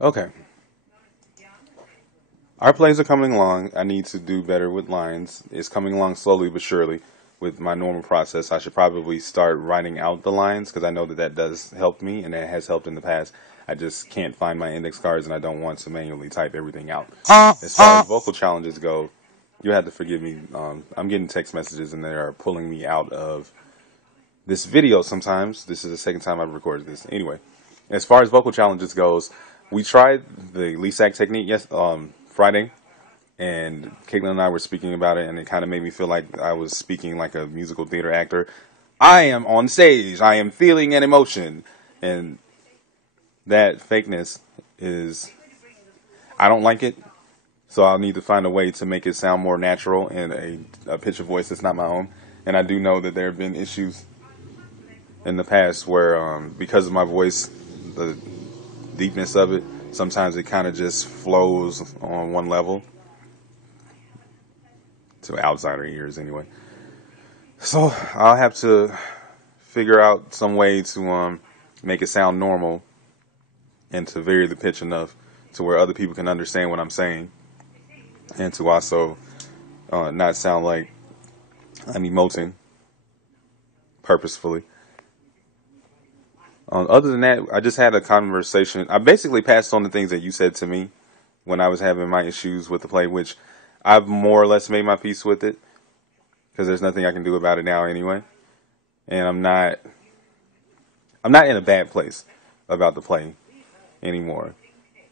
Okay. Our plays are coming along. I need to do better with lines. It's coming along slowly but surely with my normal process. I should probably start writing out the lines because I know that that does help me and that has helped in the past. I just can't find my index cards and I don't want to manually type everything out. As far as vocal challenges go, you have to forgive me. I'm getting text messages and they are pulling me out of this video sometimes. This is the second time I've recorded this. Anyway, as far as vocal challenges goes, we tried the Lisac technique Friday, and Caitlin and I were speaking about it, and it kind of made me feel like I was speaking like a musical theater actor. I am on stage. I am feeling an emotion, and that fakeness is, I don't like it. So I'll need to find a way to make it sound more natural and a pitch of voice that's not my own. And I do know that there have been issues in the past where, because of my voice, the deepness of it, sometimes it kind of just flows on one level to outsider ears anyway. So I'll have to figure out some way to make it sound normal and to vary the pitch enough to where other people can understand what I'm saying, and to also not sound like I'm emoting purposefully. Other than that, I just had a conversation. I basically passed on the things that you said to me when I was having my issues with the play, which I've more or less made my peace with it because there's nothing I can do about it now anyway. And I'm not in a bad place about the play anymore.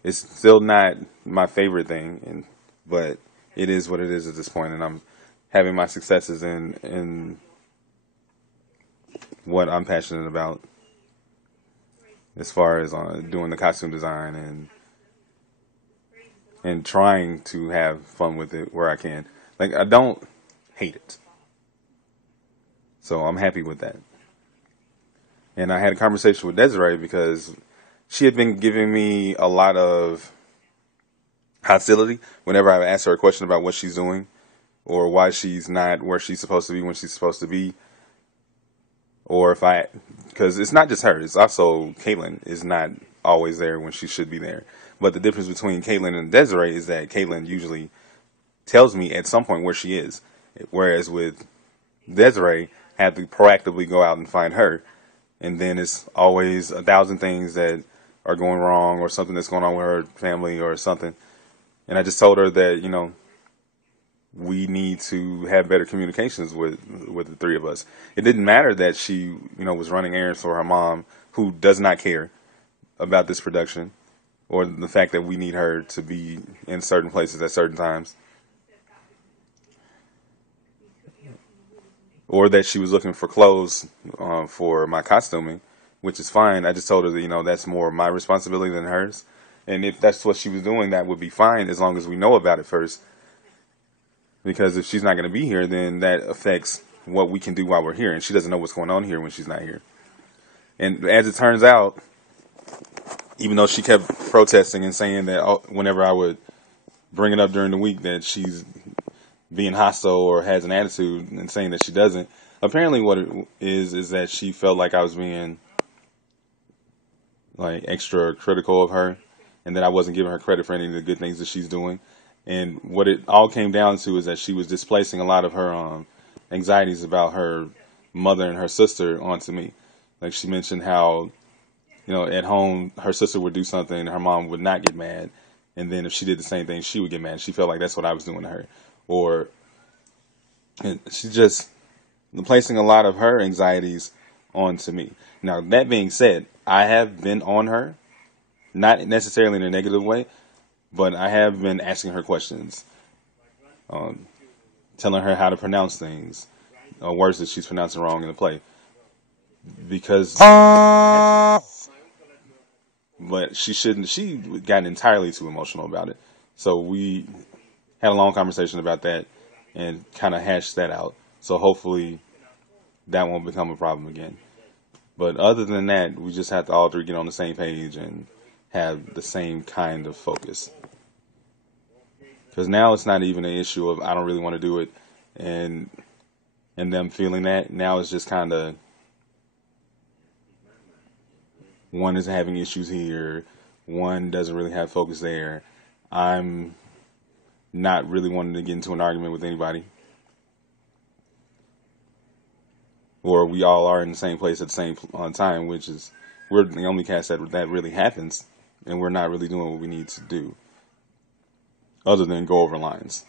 It's still not my favorite thing, but it is what it is at this point, and I'm having my successes in what I'm passionate about, as far as doing the costume design and trying to have fun with it where I can. Like, I don't hate it, so I'm happy with that. And I had a conversation with Desiree because she had been giving me a lot of hostility whenever I asked her a question about what she's doing or why she's not where she's supposed to be when she's supposed to be. Or if I, because it's not just her, it's also Caitlin is not always there when she should be there. But the difference between Caitlin and Desiree is that Caitlin usually tells me at some point where she is, whereas with Desiree, I have to proactively go out and find her, and then it's always a thousand things that are going wrong or something that's going on with her family or something. And I just told her that, we need to have better communications with the three of us. It didn't matter that she, was running errands for her mom, who does not care about this production, or the fact that we need her to be in certain places at certain times, or that she was looking for clothes for my costuming, which is fine. I just told her that, that's more my responsibility than hers. And if that's what she was doing, that would be fine as long as we know about it first. Because if she's not going to be here, then that affects what we can do while we're here. And she doesn't know what's going on here when she's not here. And as it turns out, even though she kept protesting and saying that whenever I would bring it up during the week that she's being hostile or has an attitude and saying that she doesn't, apparently what it is that she felt like I was being like extra critical of her and that I wasn't giving her credit for any of the good things that she's doing. And what it all came down to is that she was displacing a lot of her anxieties about her mother and her sister onto me. Like, she mentioned how, at home her sister would do something and her mom would not get mad. And then if she did the same thing, she would get mad. She felt like that's what I was doing to her. Or she just placing a lot of her anxieties onto me. Now, that being said, I have been on her, not necessarily in a negative way, but I have been asking her questions, telling her how to pronounce things, words that she's pronouncing wrong in the play. Because, but she shouldn't. She got entirely too emotional about it. So we had a long conversation about that and kind of hashed that out. So hopefully that won't become a problem again. But other than that, we just have to all three get on the same page and have the same kind of focus. Because now it's not even an issue of I don't really want to do it and them feeling that. Now it's just kind of one is having issues here, one doesn't really have focus there. I'm not really wanting to get into an argument with anybody. Or we all are in the same place at the same time, which is we're the only cast that really happens, and we're not really doing what we need to do, other than go over lines.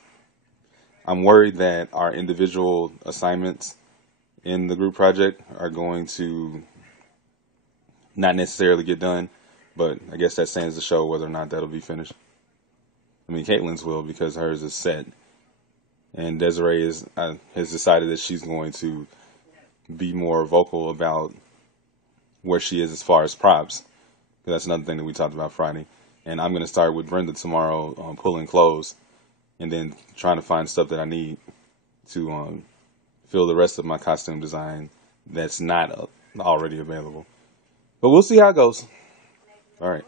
I'm worried that our individual assignments in the group project are going to not necessarily get done, but I guess that stands to show whether or not that'll be finished. I mean, Caitlin's will because hers is set, and Desiree has decided that she's going to be more vocal about where she is as far as props. That's another thing that we talked about Friday. And I'm going to start with Brenda tomorrow pulling clothes and then trying to find stuff that I need to fill the rest of my costume design that's not already available. But we'll see how it goes. All right.